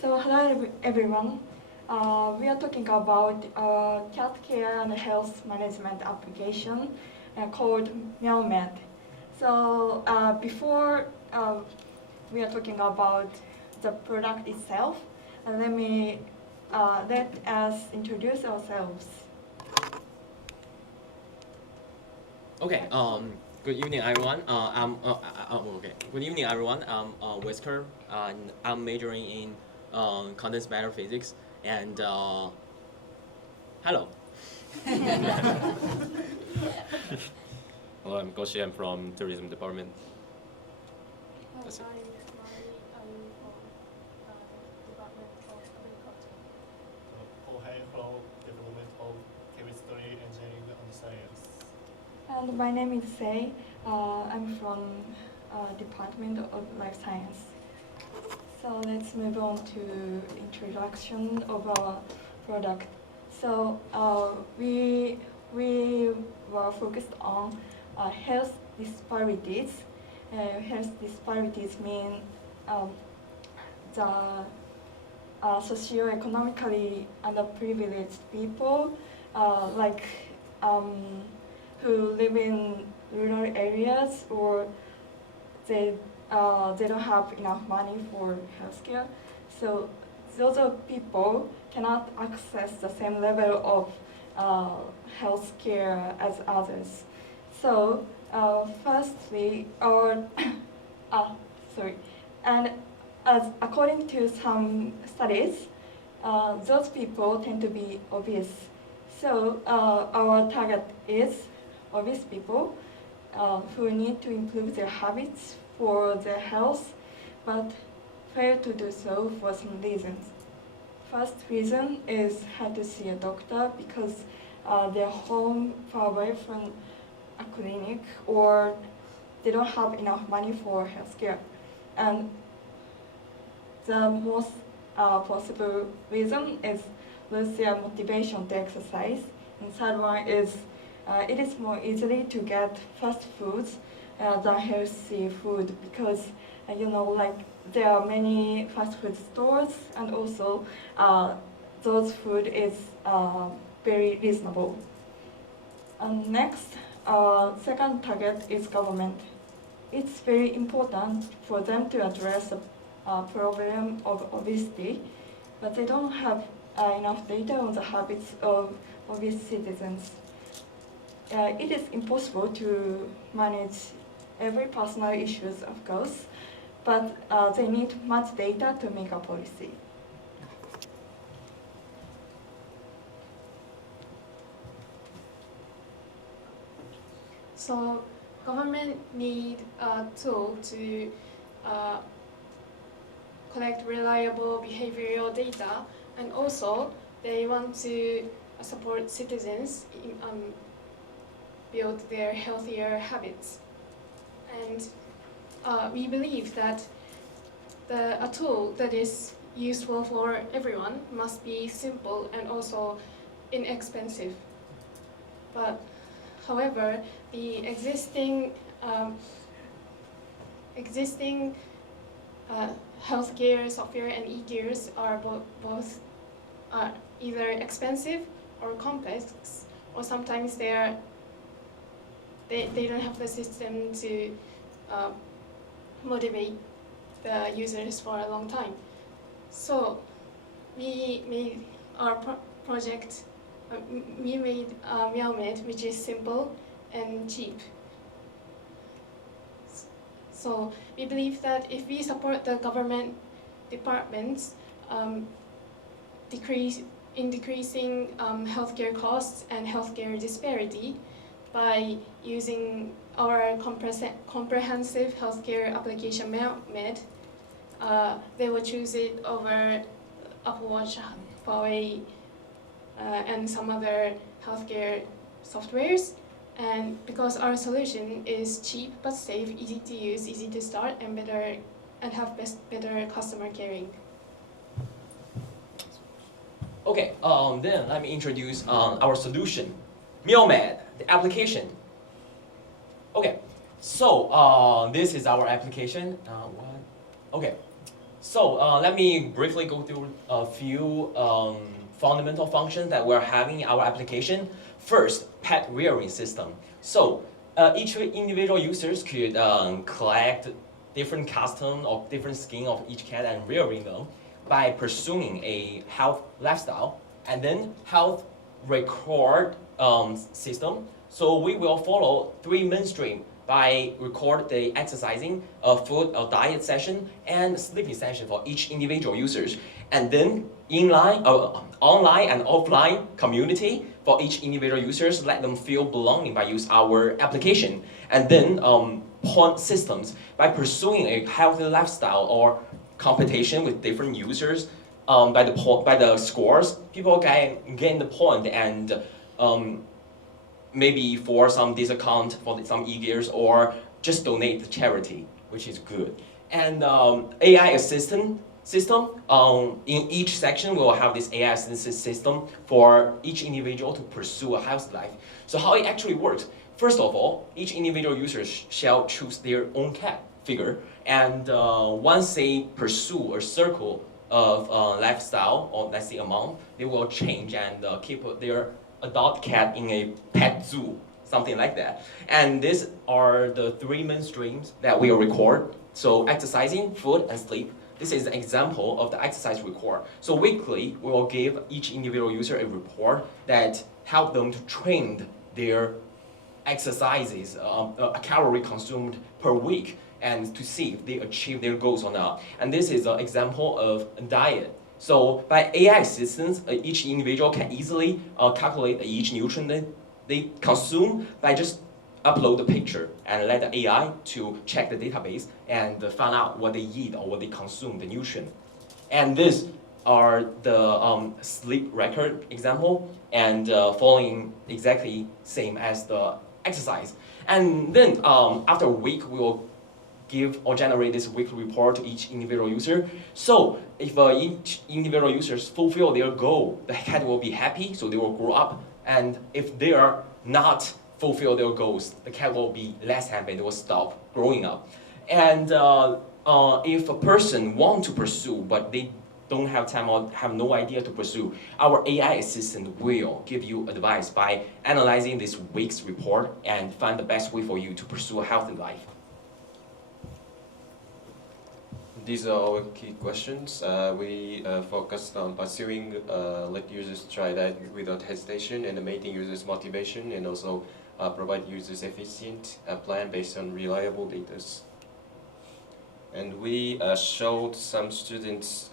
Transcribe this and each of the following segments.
So hello everyone. We are talking about cat care and health management application called Meowed. So before we are talking about the product itself, let us introduce ourselves. Okay. Good evening, everyone. Okay. Good evening, everyone. I'm Whisker, and I'm majoring in condensed matter physics. And hello. Hello, I'm Goshi. I'm from tourism department. That's it. I'm from Department of Agriculture. Kohei from Development of Chemistry, Engineering and Science. And my name is Sei. I'm from Department of Life Science. So let's move on to introduction of our product. So we were focused on health disparities. Health disparities mean the socioeconomically underprivileged people, like who live in rural areas, or they don't have enough money for healthcare. So those people cannot access the same level of healthcare as others. So firstly, and according to some studies, those people tend to be obese. So our target is obese people who need to improve their habits for their health, but fail to do so for some reasons. First reason is how to see a doctor because they're home far away from a clinic, or they don't have enough money for healthcare. And the most possible reason is lose their motivation to exercise. And third one is it is more easily to get fast foods than healthy food because like there are many fast food stores, and also those food is very reasonable. And next, second target is government. It's very important for them to address the problem of obesity, but they don't have enough data on the habits of obese citizens. It is impossible to manage every personal issues, of course, but they need much data to make a policy. So government need a tool to collect reliable behavioral data, and also they want to support citizens in, build their healthier habits. And we believe that a tool that is useful for everyone must be simple and also inexpensive. But however, the existing healthcare software and e-gears are both either expensive or complex, or sometimes they don't have the system to motivate the users for a long time. So we made our project. We made Meowed, which is simple and cheap. So we believe that if we support the government departments decreasing healthcare costs and healthcare disparity by using our comprehensive healthcare application Meowed, they will choose it over Apple Watch, Huawei, and some other healthcare softwares. And because our solution is cheap but safe, easy to use, easy to start, and have better customer caring. Okay. Then let me introduce our solution, Meowed, the application. Okay. So this is our application. Okay. So let me briefly go through a few fundamental functions that we're having in our application. First, pet rearing system. So each individual users could collect different custom or different skin of each cat and rearing them by pursuing a health lifestyle and then health record system. So we will follow three mainstream by record the exercising, food or diet session, and sleeping session for each individual users. And then online and offline community for each individual users, let them feel belonging by use our application. And then point systems by pursuing a healthy lifestyle or competition with different users. By the scores, people can gain the point and maybe for some discount for some e-gears or just donate to charity, which is good. And AI assistant system, in each section we will have this AI assistant system for each individual to pursue a healthy life. So how it actually works, first of all, each individual user shall choose their own cat figure, and once they pursue a circle of lifestyle, or let's say amount, they will change and keep their adult cat in a pet zoo, something like that. And these are the three main streams that we will record. So exercising, food, and sleep. This is an example of the exercise record. So weekly, we will give each individual user a report that help them to train their exercises, a calorie consumed per week, and to see if they achieve their goals or not. And this is an example of a diet. So by AI assistance, each individual can easily calculate each nutrient they consume by just upload the picture and let the AI to check the database and find out what they eat or what they consume, the nutrient. And these are the sleep record example, and following exactly same as the exercise. And then after a week, we will give or generate this weekly report to each individual user. So if each individual users fulfill their goal, the cat will be happy, so they will grow up. And if they are not fulfill their goals, the cat will be less happy, they will stop growing up. And if a person want to pursue, but they don't have time or have no idea to pursue, our AI assistant will give you advice by analyzing this week's report and find the best way for you to pursue a healthy life. These are our key questions. We focused on pursuing, let users try that without hesitation, and maintaining users' motivation, and also provide users efficient plan based on reliable data. And we showed some students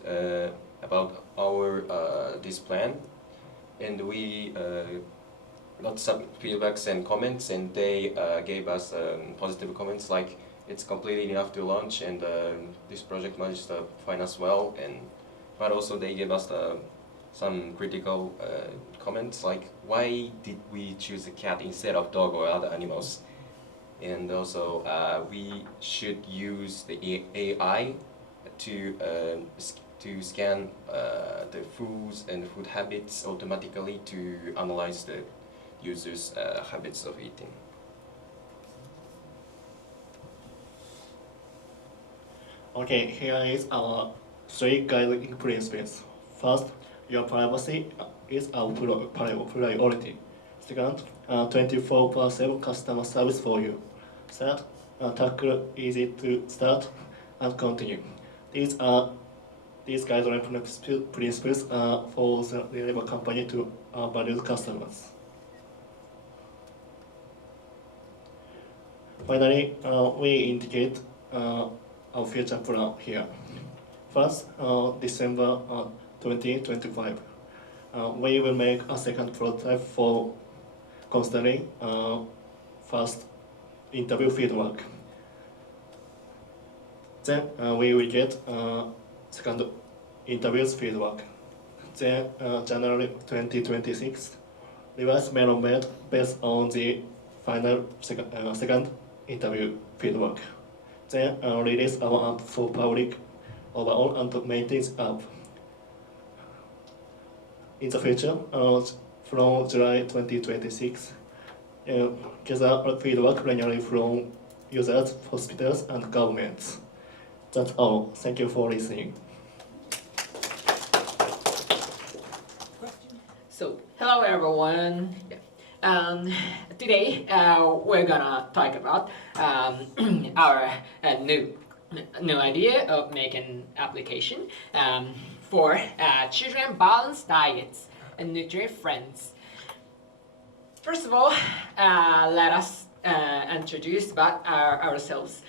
about our this plan, and we got some feedbacks and comments, and they gave us positive comments like, it's completely enough to launch, and this project managed to find us well. But also they gave us some critical comments like, why did we choose a cat instead of dog or other animals? And also we should use the AI to scan the foods and food habits automatically to analyze the users' habits of eating. Okay, here is our 3 guiding principles. First, your privacy is our priority. Second, 24/7 customer service for you. Third, tackle easy to start and continue. These guideline principles for the relevant company to value customers. Finally, we indicate our future plan here. First, December 2025, we will make a second prototype for considering first interview feedback. Then we will get second interviews feedback. Then January 2026, release Meowed based on the final second interview feedback. Then release our app for public overall and maintain the app. In the future, from July 2026, gather feedback primarily from users, hospitals, and governments. That's all. Thank you for listening. everyone. Today we're gonna talk about our new idea of making application for children balanced diets and NutriFriends. First of all, let us introduce about ourselves.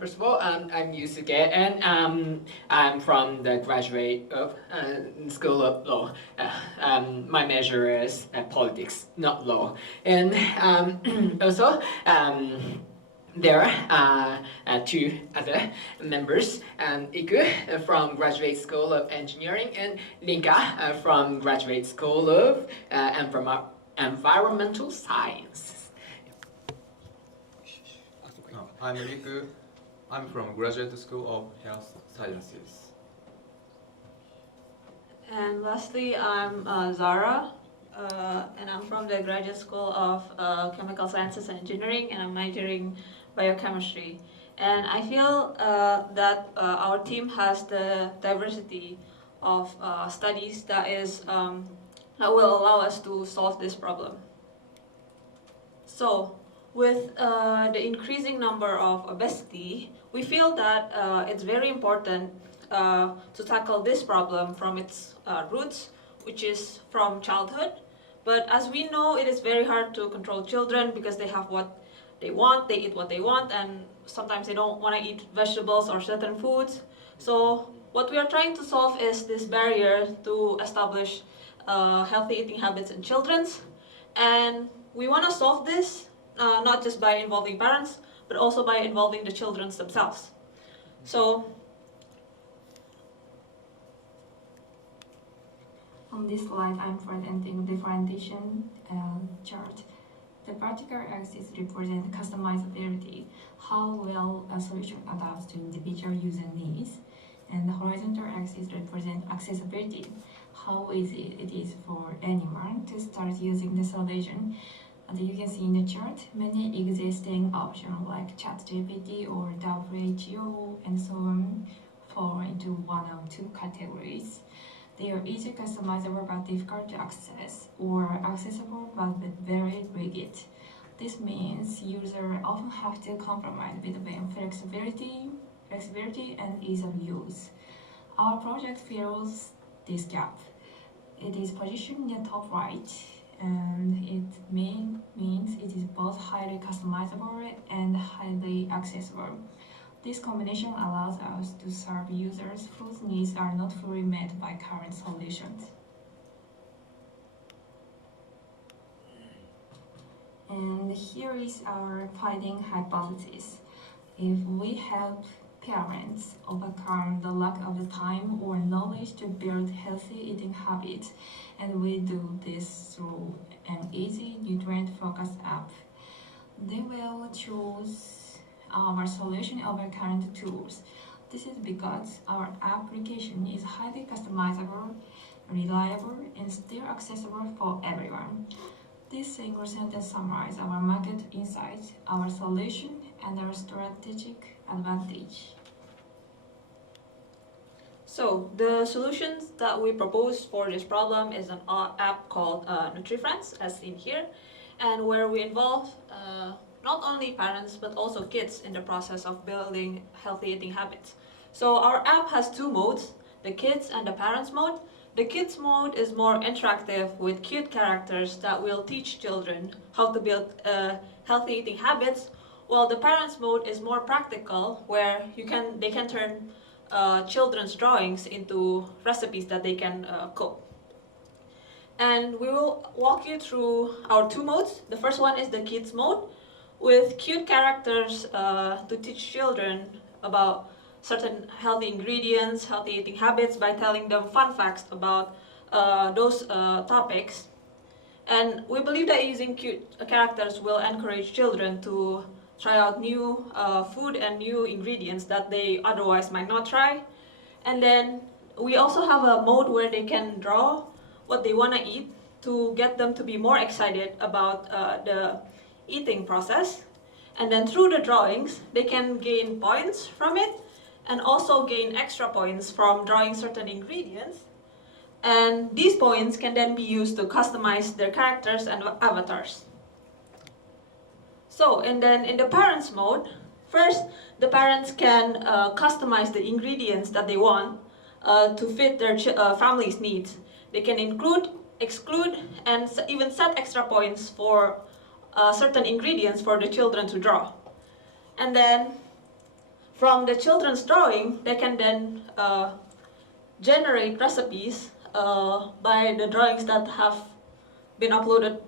First of all, I'm Yusuke, and I'm from the graduate of School of Law. My major is politics, not law. And also, there are two other members, Iku from Graduate School of Engineering and Linka from Graduate School of Environmental Science. I'm Riku. I'm from Graduate School of Health Sciences. And lastly, I'm Zara, and I'm from the Graduate School of Chemical Sciences and Engineering, and I'm majoring biochemistry. And I feel that our team has the diversity of studies that will allow us to solve this problem. So, with the increasing number of obesity, we feel that it's very important to tackle this problem from its roots, which is from childhood. But as we know, it is very hard to control children because they have what they want, they eat what they want, and sometimes they don't want to eat vegetables or certain foods. So what we are trying to solve is this barrier to establish healthy eating habits in children. And we want to solve this not just by involving parents, but also by involving the children themselves. So, on this slide, I'm presenting differentiation chart. The vertical axis represents customizability, how well a solution adapts to individual user needs, and the horizontal axis represents accessibility, how easy it is for anyone to start using the solution. As you can see in the chart, many existing options like ChatGPT or WHO and so on fall into one or two categories. They are easily customizable but difficult to access, or accessible but very rigid. This means users often have to compromise between flexibility and ease of use. Our project fills this gap. It is positioned in the top right, and it means it is both highly customizable and highly accessible. This combination allows us to serve users whose needs are not fully met by current solutions. And here is our finding hypothesis. If we help parents overcome the lack of the time or knowledge to build healthy eating habits, and we do this through an easy nutrient-focused app, they will choose our solution over current tools. This is because our application is highly customizable, reliable, and still accessible for everyone. This single sentence summarizes our market insights, our solution, and our strategic advantage. So the solutions that we propose for this problem is an app called NutriFriends, as seen here, and where we involve not only parents but also kids in the process of building healthy eating habits. So our app has two modes, the kids and the parents mode. The kids mode is more interactive with cute characters that will teach children how to build healthy eating habits, while the parents mode is more practical, where they can turn children's drawings into recipes that they can cook. And we will walk you through our two modes. The first one is the kids mode, with cute characters to teach children about certain healthy ingredients, healthy eating habits, by telling them fun facts about those topics. And we believe that using cute characters will encourage children to try out new food and new ingredients that they otherwise might not try. And then we also have a mode where they can draw what they want to eat to get them to be more excited about the eating process. And then through the drawings, they can gain points from it and also gain extra points from drawing certain ingredients. And these points can then be used to customize their characters and avatars. So, and then in the parents mode, first, the parents can customize the ingredients that they want to fit their family's needs. They can include, exclude, and even set extra points for certain ingredients for the children to draw. And then, from the children's drawing, they can then generate recipes by the drawings that have been uploaded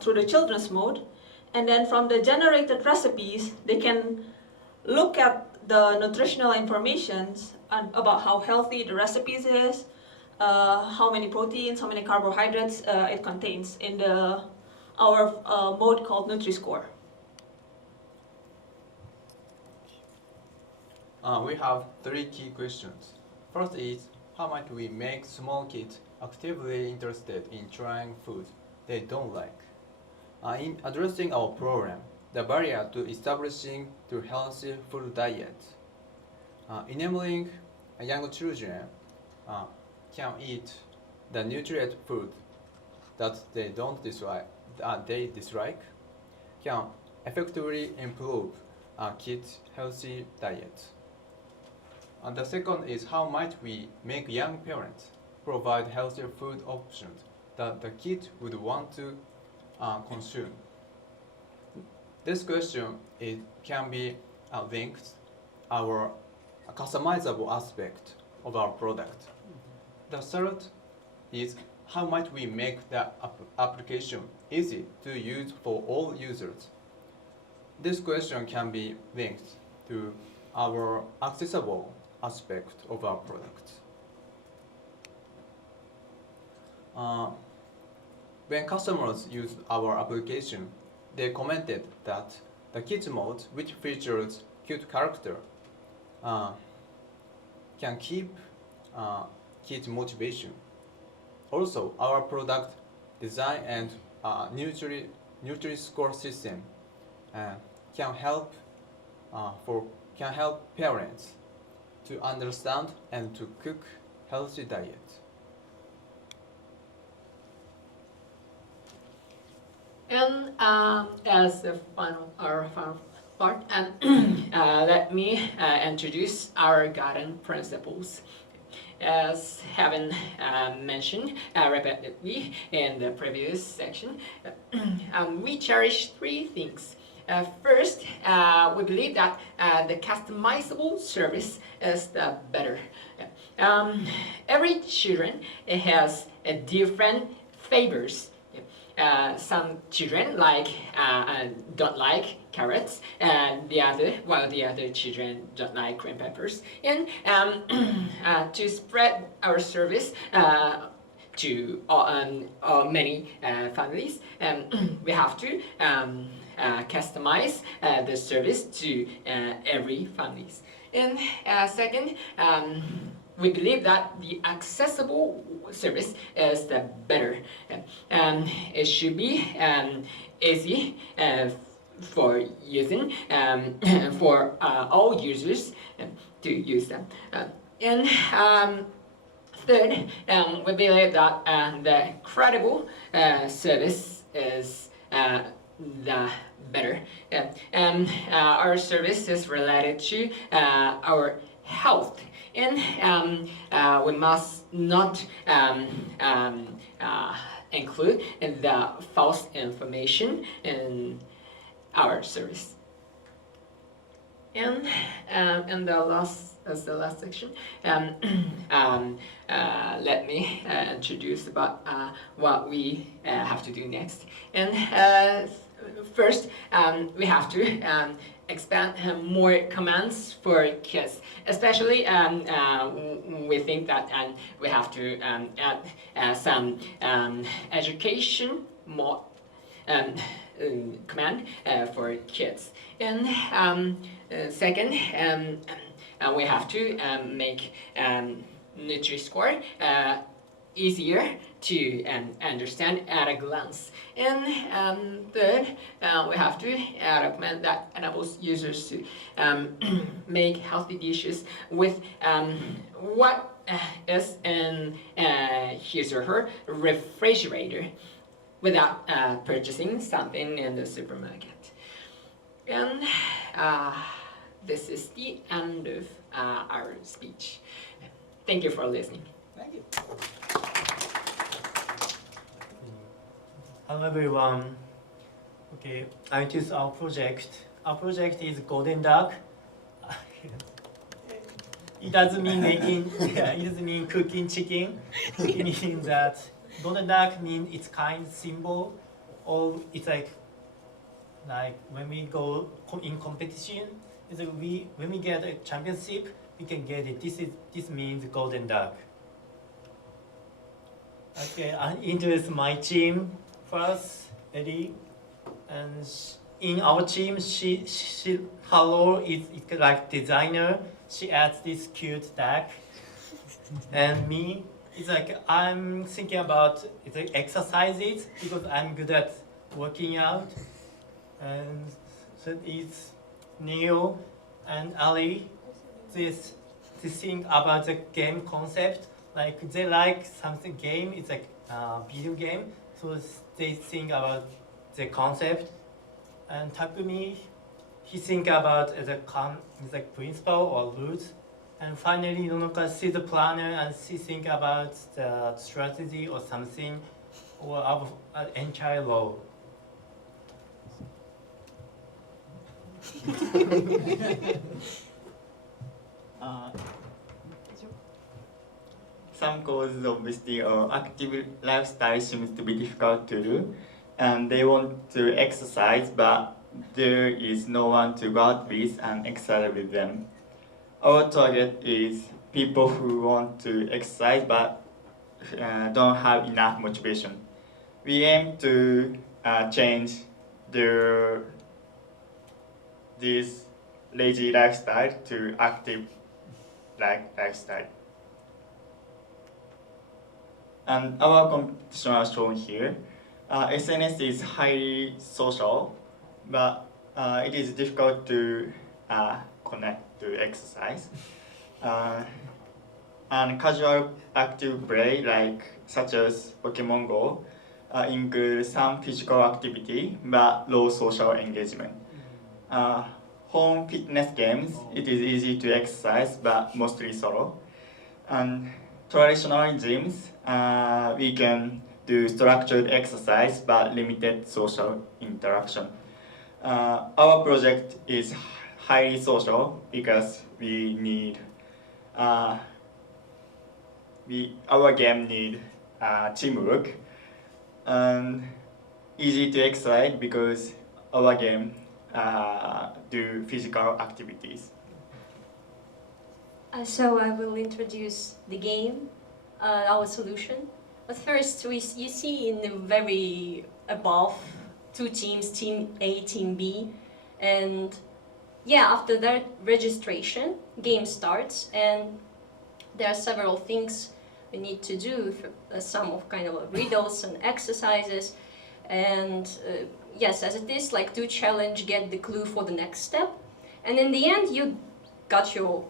through the children's mode. And then from the generated recipes, they can look at the nutritional information about how healthy the recipes is, how many proteins, how many carbohydrates it contains in our mode called Nutri-Score. We have 3 key questions. First is, how might we make small kids actively interested in trying food they don't like? In addressing our program, the barrier to establishing to healthy food diet, enabling young children can eat the nutrient food that they dislike, can effectively improve kids' healthy diet. And the second is, how might we make young parents provide healthier food options that the kids would want to consume? This question can be linked our customizable aspect of our product. The third is, how might we make the application easy to use for all users? This question can be linked to our accessible aspect of our product. When customers use our application, they commented that the kids mode, which features cute character, can keep kids motivation. Also, our product design and Nutri-Score system can help parents to understand and to cook healthy diet. And as the our final part, let me introduce our guiding principles. As having mentioned repeatedly in the previous section, we cherish 3 things. First, we believe that the customizable service is the better. Every children has different favors. Some children don't like carrots, and the other children don't like green peppers. And to spread our service to many families, we have to customize the service to every families. And second, we believe that the accessible service is the better. It should be easy for using for all users to use them. And third, we believe that the credible service is the better. Our service is related to our health, and we must not include the false information in our service. And the last section, let me introduce about what we have to do next. And first, we have to expand more commands for kids. Especially, we think that we have to add some education more command for kids. And second, we have to make Nutri-Score easier to understand at a glance. And third, we have to add a command that enables users to make healthy dishes with what is in his or her refrigerator without purchasing something in the supermarket. And this is the end of our speech. Thank you for listening. Thank you. Hello everyone. Okay, I choose our project. Our project is Golden Duck. It doesn't mean making, it doesn't mean cooking chicken. It means that Golden Duck means its kind symbol, or it's like when we go in competition, is that when we get a championship, we can get it. This means Golden Duck. Okay, I introduce my team first, Eddie, and in our team, her role is like designer. She adds this cute duck, and me, it's like I'm thinking about exercises because I'm good at working out, and so it's Neil and Ali. This thing about the game concept, like they like something game. It's like video game, so they think about the concept. And Takumi, he think about the principle or rules. And finally, Nonoka sees the planner and she think about the strategy or something, or our entire role. Some causes of obesity or active lifestyle seems to be difficult to do, and they want to exercise, but there is no one to go out with and exercise with them. Our target is people who want to exercise but don't have enough motivation. We aim to change this lazy lifestyle to active lifestyle. And our competition are shown here. SNS is highly social, but it is difficult to connect to exercise. And casual active play, such as Pokemon Go, include some physical activity but low social engagement. Home fitness games, it is easy to exercise but mostly solo. And traditional gyms, we can do structured exercise but limited social interaction. Our project is highly social because we need our game need teamwork, and easy to excite because our game do physical activities. So I will introduce the game, our solution. But first, you see in the very above two teams, Team A, Team B, and yeah, after that registration, game starts, and there are several things we need to do, some of kind of riddles and exercises, and yes, as it is, do challenge, get the clue for the next step, and in the end, you got your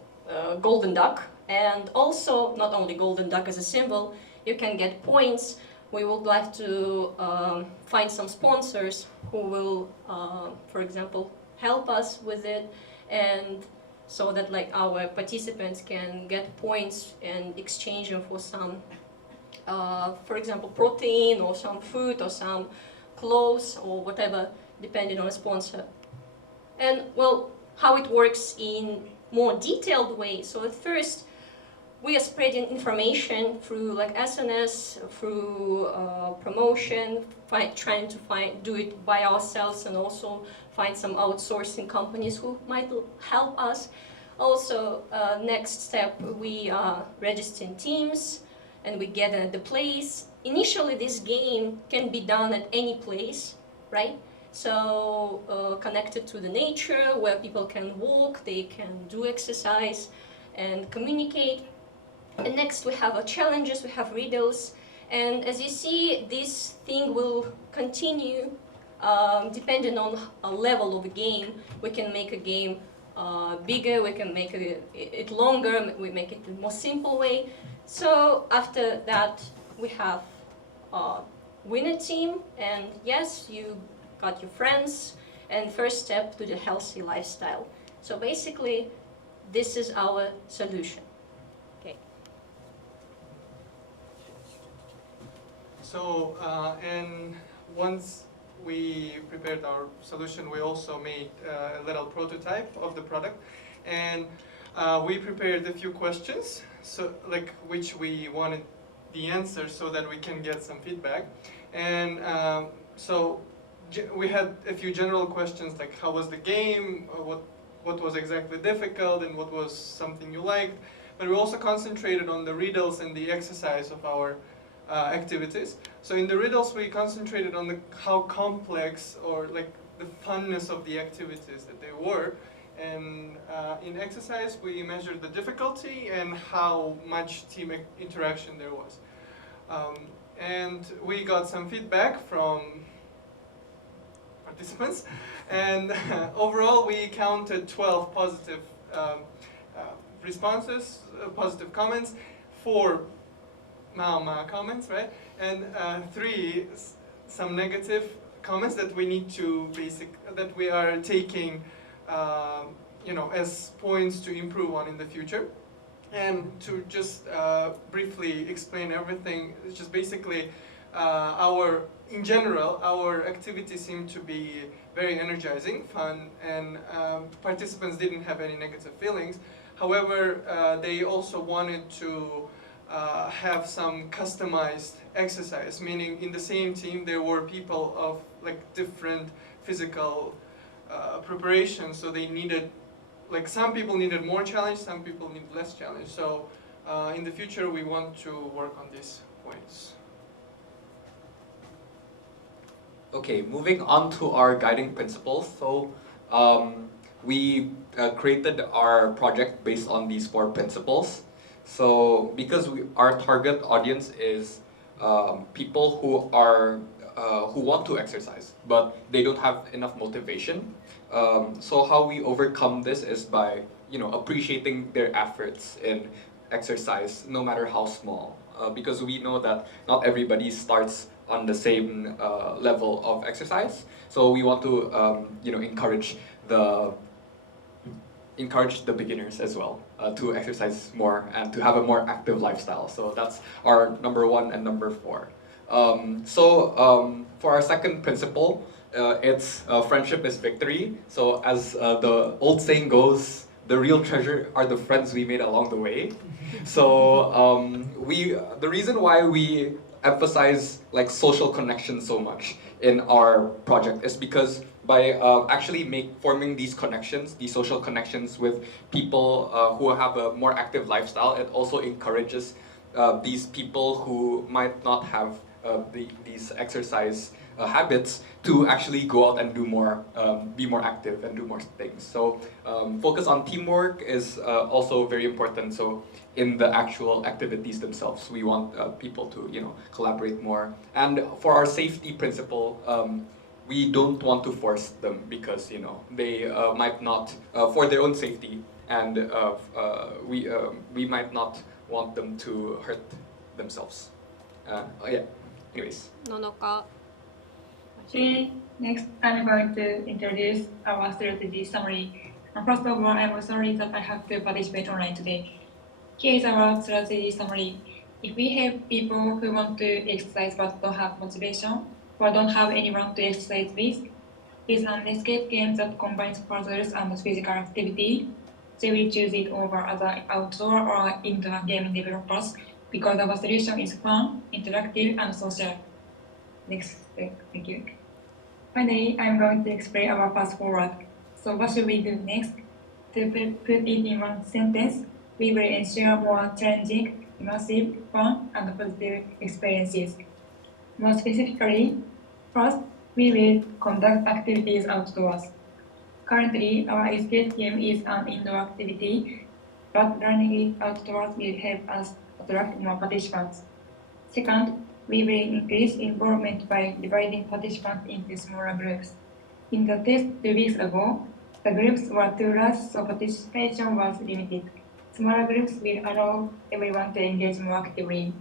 golden duck, and also not only golden duck as a symbol, you can get points. We would like to find some sponsors who will, for example, help us with it, and so that our participants can get points and exchange them for some, for example, protein or some food or some clothes or whatever, depending on a sponsor. And well, how it works in more detailed way. So at first, we are spreading information through SNS, through promotion, trying to do it by ourselves, and also find some outsourcing companies who might help us. Also, next step, we are registering teams, and we get at the place. Initially, this game can be done at any place, right? So connected to the nature, where people can walk, they can do exercise and communicate. And next we have challenges, we have riddles, and as you see, this thing will continue depending on a level of a game. We can make a game bigger, we can make it longer, we make it the more simple way. So after that, we have a winner team, and yes, you got your friends, and first step to the healthy lifestyle. So basically, this is our solution. Okay. So, and once we prepared our solution, we also made a little prototype of the product, and we prepared a few questions, so like which we wanted the answer so that we can get some feedback. And so we had a few general questions like how was the game, what was exactly difficult, and what was something you liked. But we also concentrated on the riddles and the exercise of our activities. So in the riddles we concentrated on how complex or like the funness of the activities that they were. And in exercise we measured the difficulty and how much team interaction there was. And we got some feedback from participants, and overall we counted 12 positive responses, positive comments, 4 comments, right? And 3 some negative comments that we need to that we are taking as points to improve on in the future. And to just briefly explain everything, it's just basically in general, our activities seem to be very energizing, fun, and participants didn't have any negative feelings. However, they also wanted to have some customized exercise, meaning in the same team there were people of like different physical preparation, so they needed, like some people needed more challenge, some people need less challenge. So in the future we want to work on these points. Okay, moving on to our guiding principles. So we created our project based on these 4 principles. So because our target audience is people who want to exercise, but they don't have enough motivation. So how we overcome this is by appreciating their efforts in exercise, no matter how small. Because we know that not everybody starts on the same level of exercise. So we want to encourage the beginners as well to exercise more and to have a more active lifestyle. So that's our number 1 and number 4. For our second principle, it's friendship is victory. So as the old saying goes, the real treasure are the friends we made along the way. So the reason why we emphasize like social connection so much in our project is because by actually forming these connections, these social connections with people who have a more active lifestyle, it also encourages these people who might not have these exercise habits to actually go out and do more, be more active and do more things. So focus on teamwork is also very important. So in the actual activities themselves, we want people to collaborate more. And for our safety principle, we don't want to force them because they might not, for their own safety, and we might not want them to hurt themselves. Anyways. Okay, next I'm going to introduce our strategy summary. First of all, I'm sorry that I have to participate online today. Here is our strategy summary. If we have people who want to exercise but don't have motivation, or don't have anyone to exercise with an escape game that combines puzzles and physical activity, they will choose it over other outdoor or indoor game developers because our solution is fun, interactive, and social. Next step, thank you. Finally, I'm going to explain our path forward. So what should we do next? To put it in one sentence, we will ensure more challenging, immersive, fun, and positive experiences. More specifically, first, we will conduct activities outdoors. Currently, our escape game is an indoor activity, but running it outdoors will help us attract more participants. Second, we will increase involvement by dividing participants into smaller groups. In the test 2 weeks ago, The groups were too large, so participation was limited. Smaller groups will allow everyone to engage more actively.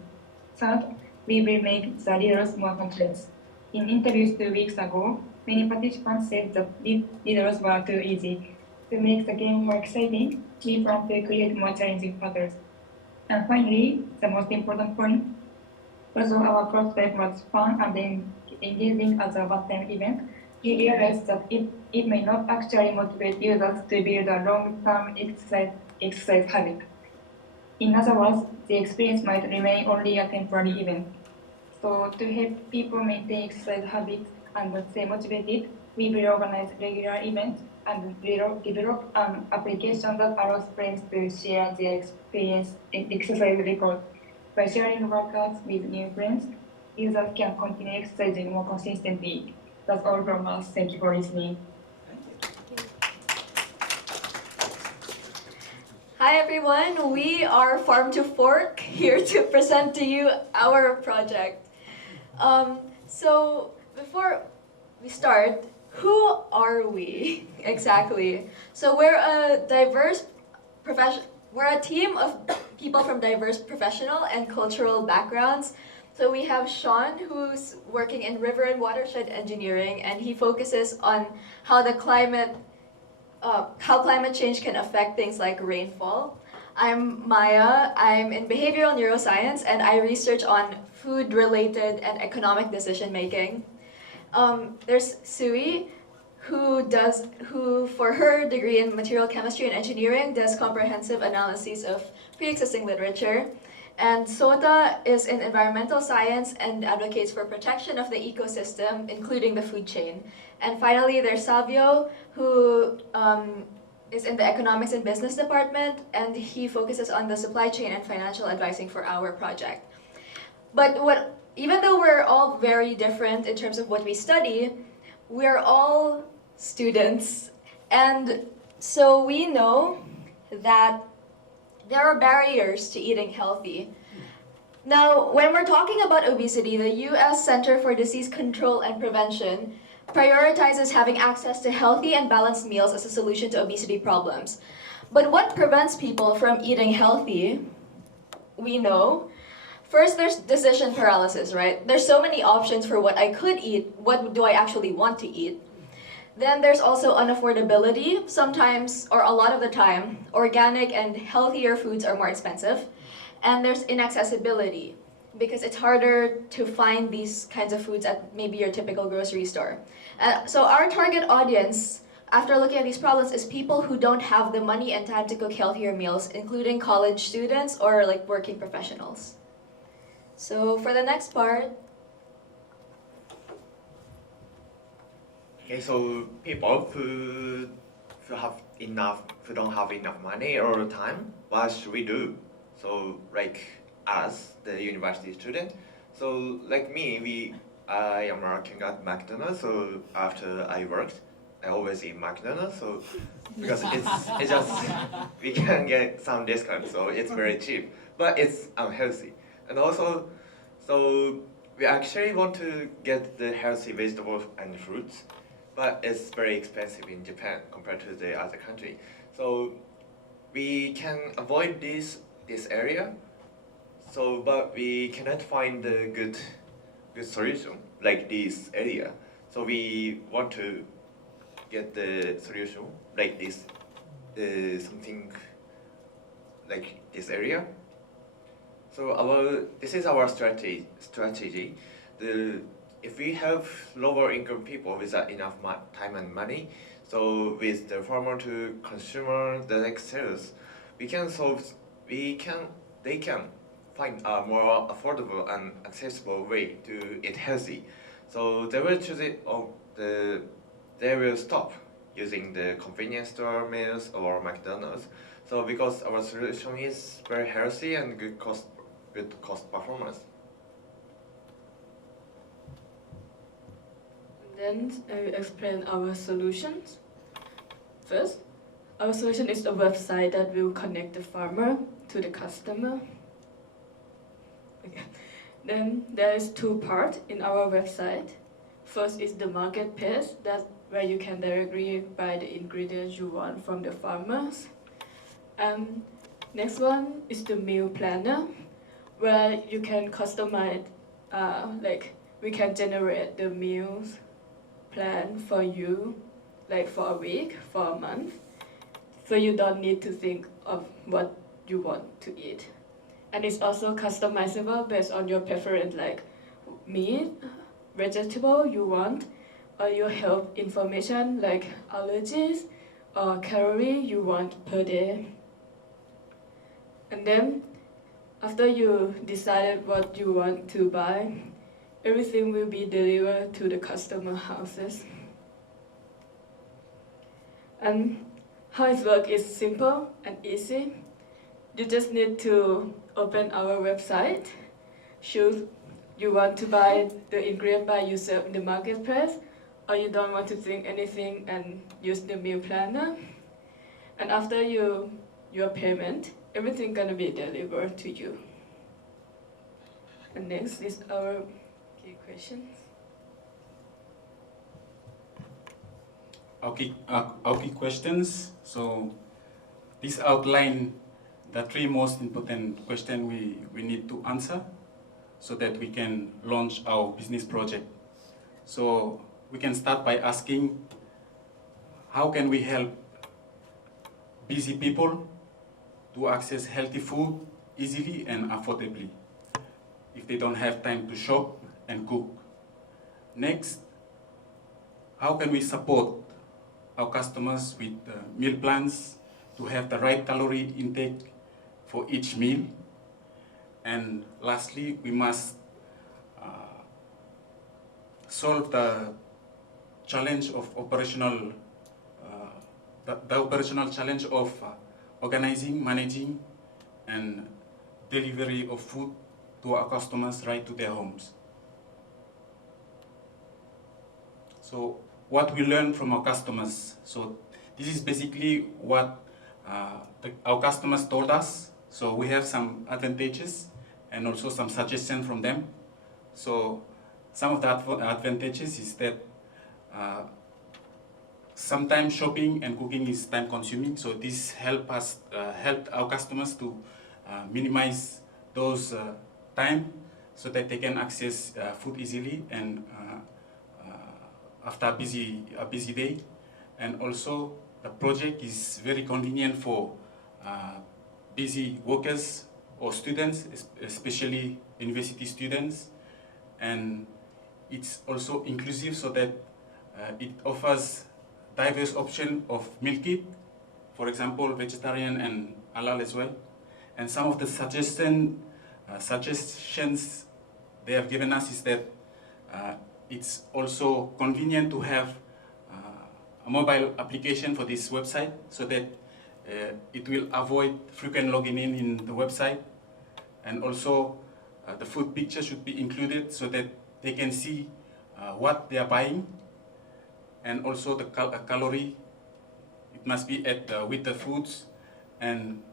Third, we will make the leaders more complex. In interviews 2 weeks ago, many participants said that leaders were too easy. To make the game more exciting, we plan to create more challenging puzzles. And finally, the most important point, although our prototype was fun and engaging as a one-time event, we realized that it may not actually motivate users to build a long-term exercise habit. In other words, the experience might remain only a temporary event. So to help people maintain exercise habits and stay motivated, we will organize regular events and develop an application that allows friends to share their experience in exercise record. By sharing workouts with new friends, users can continue exercising more consistently. That's all from us. Thank you for listening. Hi everyone, we are Farm to Fork, here to present to you our project. So before we start, who are we exactly? So we're a team of people from diverse professional and cultural backgrounds. So we have Sean, who's working in river and watershed engineering, and he focuses on how climate change can affect things like rainfall. I'm Maya, I'm in behavioral neuroscience, and I research on food-related and economic decision-making. There's Sui, who for her degree in material chemistry and engineering does comprehensive analyses of pre-existing literature. And Sota is in environmental science and advocates for protection of the ecosystem, including the food chain. And finally, there's Savio, who is in the economics and business department, and he focuses on the supply chain and financial advising for our project. But even though we're all very different in terms of what we study, we're all students. And so we know that there are barriers to eating healthy. Now, when we're talking about obesity, the US Center for Disease Control and Prevention prioritizes having access to healthy and balanced meals as a solution to obesity problems. But what prevents people from eating healthy? We know. First, there's decision paralysis, right? There's so many options for what I could eat. What do I actually want to eat? Then there's also unaffordability. Sometimes, or a lot of the time, organic and healthier foods are more expensive. And there's inaccessibility, because it's harder to find these kinds of foods at maybe your typical grocery store. So our target audience, after looking at these problems, is people who don't have the money and time to cook healthier meals, including college students or like working professionals. So for the next part, okay, so people who don't have enough money or time, what should we do? So like as the university student, so like me, I am working at McDonald's. So after I worked, I always eat McDonald's. So because it's just we can get some discount, so it's very cheap, but it's unhealthy. And also, so we actually want to get the healthy vegetables and fruits, but it's very expensive in Japan compared to the other country. So we can avoid this area. So, but we cannot find the good solution like this area. So we want to get the solution like this, something like this area. So this is our strategy. If we have lower income people without enough time and money, so with the farmer to consumer direct sales, they can find a more affordable and accessible way to eat healthy. So they will choose it, or they will stop using the convenience store meals or McDonald's. So because our solution is very healthy and good cost performance. Then I will explain our solutions. First, our solution is a website that will connect the farmer to the customer. Okay. Then there is two parts in our website. First is the market page that where you can directly buy the ingredients you want from the farmers. And next one is the meal planner, where you can customize, like we can generate the meals plan for you, like for a week, for a month. So you don't need to think of what you want to eat. And it's also customizable based on your preference, like meat, vegetable you want, or your health information like allergies or calorie you want per day. And then after you decided what you want to buy, everything will be delivered to the customer houses. And how it works is simple and easy. You just need to open our website, choose you want to buy the ingredient by yourself in the marketplace, or you don't want to think anything and use the meal planner. And after your payment, everything gonna be delivered to you. And next is our key questions. Our key questions. So this outline the three most important questions we need to answer so that we can launch our business project. So we can start by asking, how can we help busy people to access healthy food easily and affordably if they don't have time to shop and cook? Next, how can we support our customers with meal plans to have the right calorie intake for each meal? And lastly, we must solve the challenge of operational challenge of organizing, managing, and delivery of food to our customers right to their homes. So what we learn from our customers. So this is basically what our customers told us. So we have some advantages and also some suggestions from them. So some of the advantages is that sometimes shopping and cooking is time consuming. So this helped our customers to minimize those time so that they can access food easily and after a busy day. And also the project is very convenient for busy workers or students, especially university students. And it's also inclusive so that it offers diverse option of meal kit, for example, vegetarian and halal as well. And some of the suggestions they have given us is that it's also convenient to have a mobile application for this website so that it will avoid frequent logging in the website. And also the food picture should be included so that they can see what they are buying. And also the calorie, it must be with the foods. And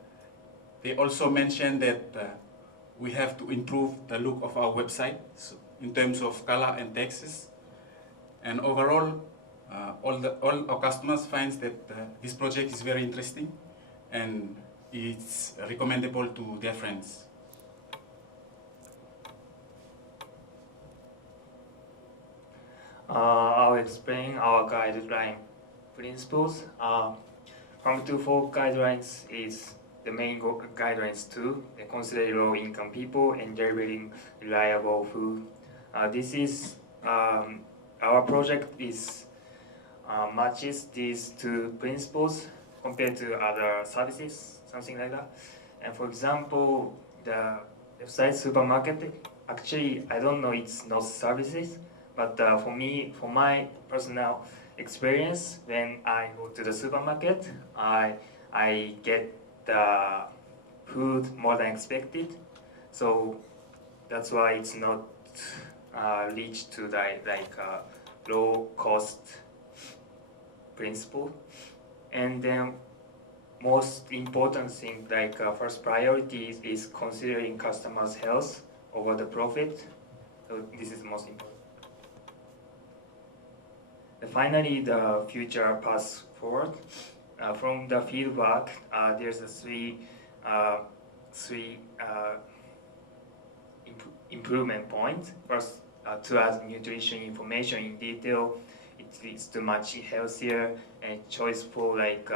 they also mentioned that we have to improve the look of our website in terms of color and texts. And overall, all our customers finds that this project is very interesting and it's recommendable to their friends. I'll explain our guideline principles. From 2-4 guidelines is the main guidelines too. They consider low-income people and delivering reliable food. This is our project is matches these two principles compared to other services, something like that. And for example, the website supermarket, actually I don't know it's not services, but for me, for my personal experience, when I go to the supermarket, I get the food more than expected. So that's why it's not reached to the low cost principle. And then most important thing, first priority is considering customers' health over the profit. So this is most important. Finally, the future path forward. From the feedback, there's a three improvement points. First, to add nutrition information in detail, it leads to much healthier and choiceful like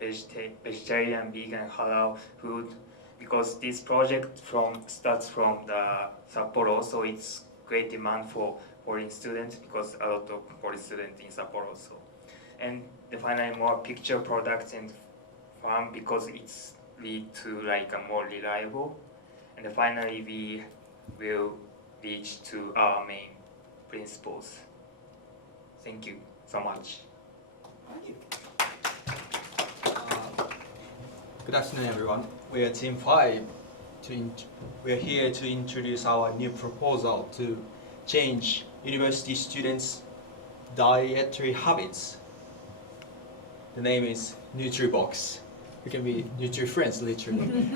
vegetarian, vegan, halal food. Because this project starts from the Sapporo, so it's great demand for foreign students because a lot of foreign students in Sapporo also. And finally, more picture products and farm because it's lead to like a more reliable. And finally, we will reach to our main principles. Thank you so much. Good afternoon, everyone. We are Team 5. We are here to introduce our new proposal to change university students' dietary habits. The name is NutriBox. It can be NutriFriends, literally.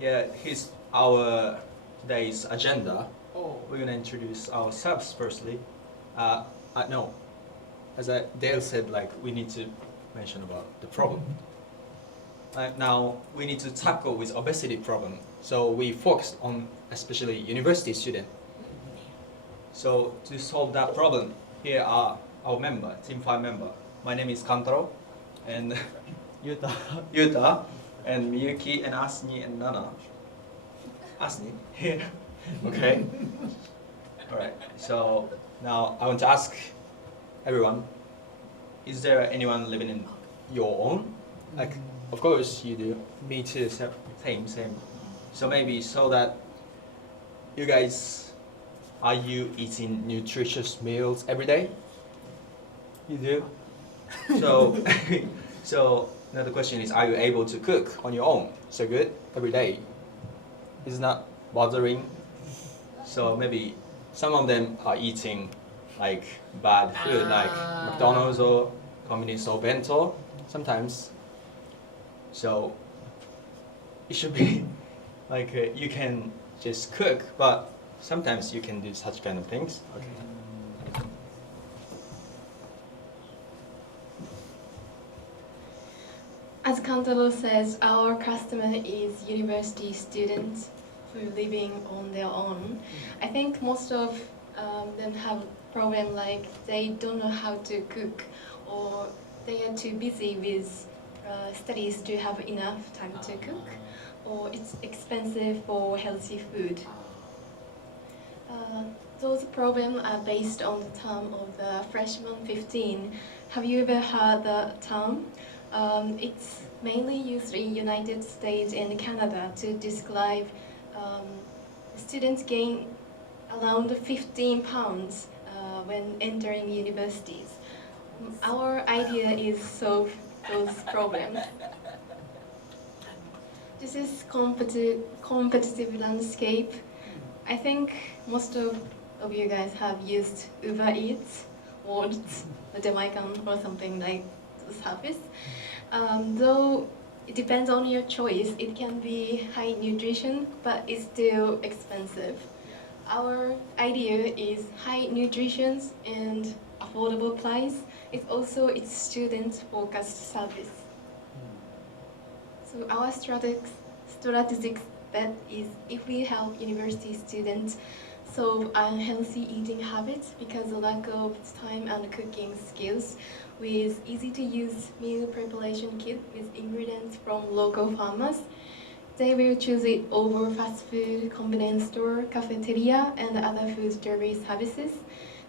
Yeah, here's our today's agenda. We're gonna introduce ourselves firstly. No, as Dale said, like we need to mention about the problem. Now we need to tackle with obesity problem. So we focused on especially university student. So to solve that problem, here are our member, Team 5 member. My name is Kantaro, and Yuta, and Miyuki, and Asni, and Nana. Asni, here. Okay. All right. So now I want to ask everyone: is there anyone living in your own? Like, of course you do. Me too. Same. So maybe so that you guys, are you eating nutritious meals every day? You do. So another question is, are you able to cook on your own? So good every day. It's not bothering. So maybe some of them are eating like bad food, like McDonald's or convenience store bento sometimes. So it should be like you can just cook, but sometimes you can do such kind of things. Okay. As Kantaro says, our customer is university students who are living on their own. I think most of them have problem like they don't know how to cook, or they are too busy with studies to have enough time to cook, or it's expensive for healthy food. Those problems are based on the term of the freshman 15. Have you ever heard the term? It's mainly used in United States and Canada to describe students gain around 15 pounds when entering universities. Our idea is solve those problems. This is competitive landscape. I think most of you guys have used Uber Eats or Jamaican or something like the service. Though it depends on your choice, it can be high nutrition, but it's still expensive. Our idea is high nutrition and affordable price. It's student-focused service. So our strategic bet is if we help university students solve unhealthy eating habits because of lack of time and cooking skills, with easy-to-use meal preparation kit with ingredients from local farmers, they will choose it over fast food, convenience store, cafeteria, and other food delivery services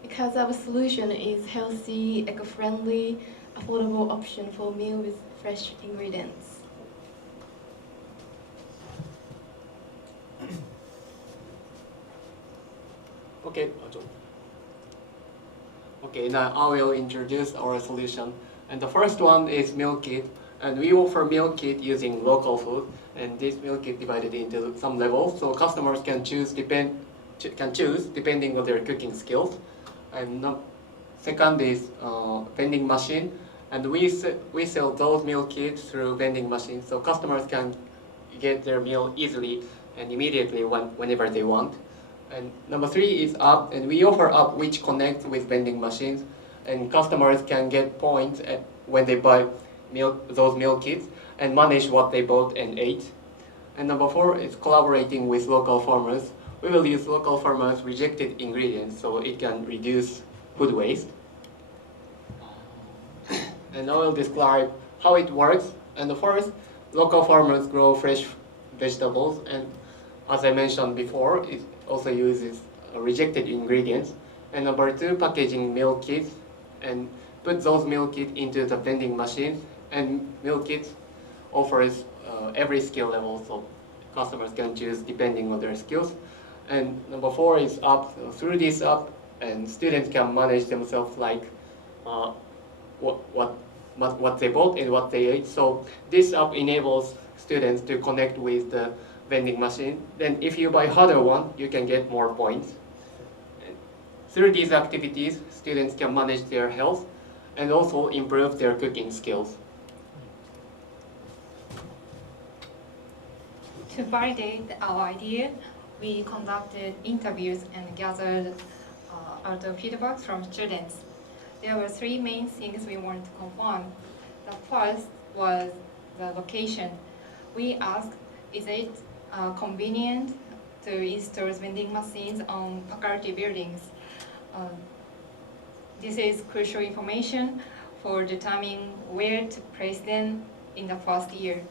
because our solution is healthy, eco-friendly, affordable option for meal with fresh ingredients. Okay, now I will introduce our solution. And the first one is meal kit. And we offer meal kit using local food. And this meal kit divided into some levels, so customers can choose depending on their cooking skills. And second is vending machine. And we sell those meal kits through vending machines, so customers can get their meal easily and immediately whenever they want. And number 3 is app, and we offer app which connects with vending machines, and customers can get points when they buy those meal kits and manage what they bought and ate. And number 4 is collaborating with local farmers. We will use local farmers' rejected ingredients so it can reduce food waste. And I will describe how it works. And the first, local farmers grow fresh vegetables, and as I mentioned before, it also uses rejected ingredients. And number 2, packaging meal kits and put those meal kits into the vending machine. And meal kits offers every skill level, so customers can choose depending on their skills. And number 4 is app. Through this app, and students can manage themselves, like what they bought and what they ate. So this app enables students to connect with the vending machine. Then if you buy harder one, you can get more points. And through these activities, students can manage their health and also improve their cooking skills. To validate our idea, we conducted interviews and gathered out of feedback from students. There were 3 main things we wanted to confirm. The first was the location. We asked, is it convenient to install vending machines on faculty buildings? This is crucial information for determining where to place them in the first year.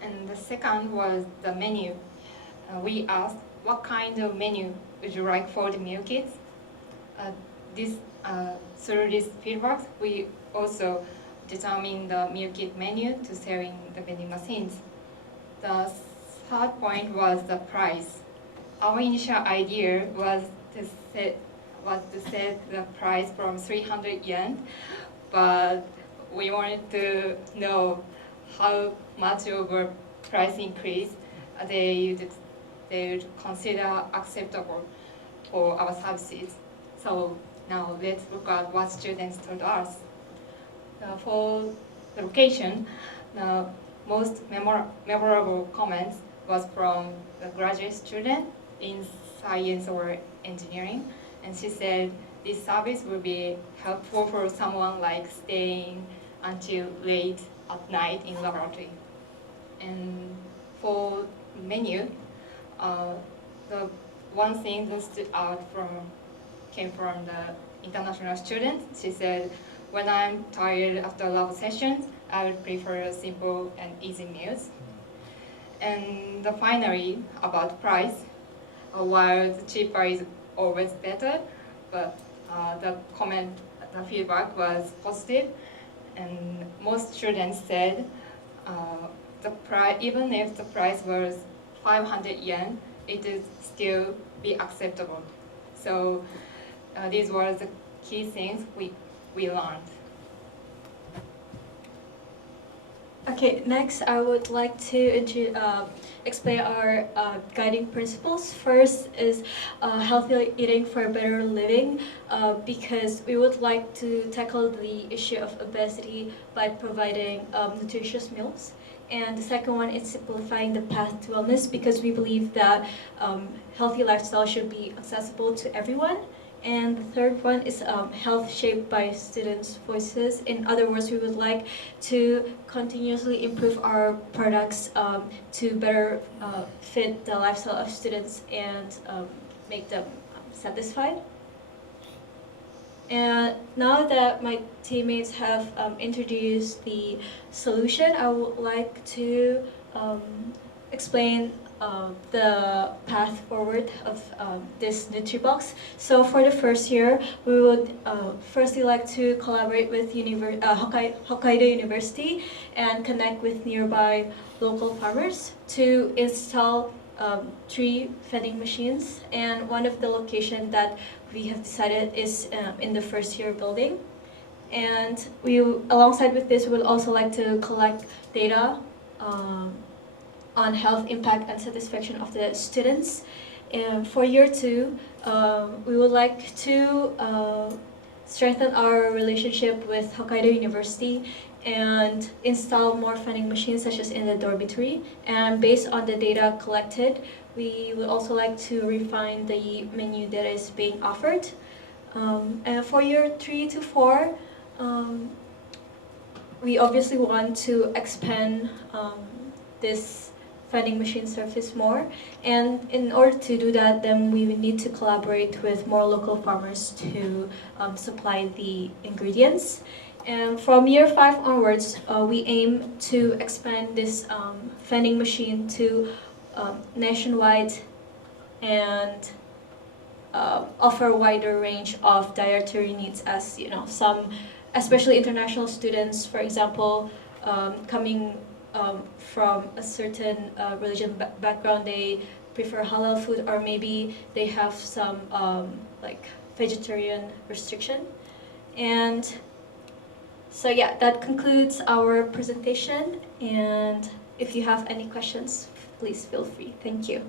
And the second was the menu. We asked, what kind of menu would you like for the meal kits? Through this feedback, we also determined the meal kit menu to sell in the vending machines. The third point was the price. Our initial idea was to set the price from 300 yen, but we wanted to know how much of a price increase they would consider acceptable for our services. So now let's look at what students told us. For the location, the most memorable comments was from the graduate student in science or engineering, and she said this service will be helpful for someone like staying until late at night in laboratory. And for menu, the one thing that stood out came from the international student. She said, when I'm tired after lab sessions, I would prefer simple and easy meals. And finally, about price, while the cheaper is always better, but the feedback was positive, and most students said even if the price was 500 yen, it would still be acceptable. So these were the key things we learned. Okay, next I would like to explain our guiding principles. First is healthy eating for better living, because we would like to tackle the issue of obesity by providing nutritious meals. And the second one is simplifying the path to wellness, because we believe that healthy lifestyle should be accessible to everyone. And the third one is health shaped by students' voices. In other words, we would like to continuously improve our products to better fit the lifestyle of students and make them satisfied. And now that my teammates have introduced the solution, I would like to explain the path forward of this NutriBox. So for the first year, we would firstly like to collaborate with Hokkaido University and connect with nearby local farmers to install 3 vending machines. And one of the locations that we have decided is in the first year building. And alongside with this, we would also like to collect data on health impact and satisfaction of the students. And for year 2, we would like to strengthen our relationship with Hokkaido University and install more vending machines such as in the dormitory. And based on the data collected, we would also like to refine the menu that is being offered. And for year 3 to 4, we obviously want to expand this vending machine service more. And in order to do that, then we would need to collaborate with more local farmers to supply the ingredients. And from year 5 onwards, we aim to expand this vending machine to nationwide and offer a wider range of dietary needs, as you know, some, especially international students, for example, coming from a certain religion background, they prefer halal food, or maybe they have some like vegetarian restriction. And so yeah, that concludes our presentation, and if you have any questions, please feel free. Thank you.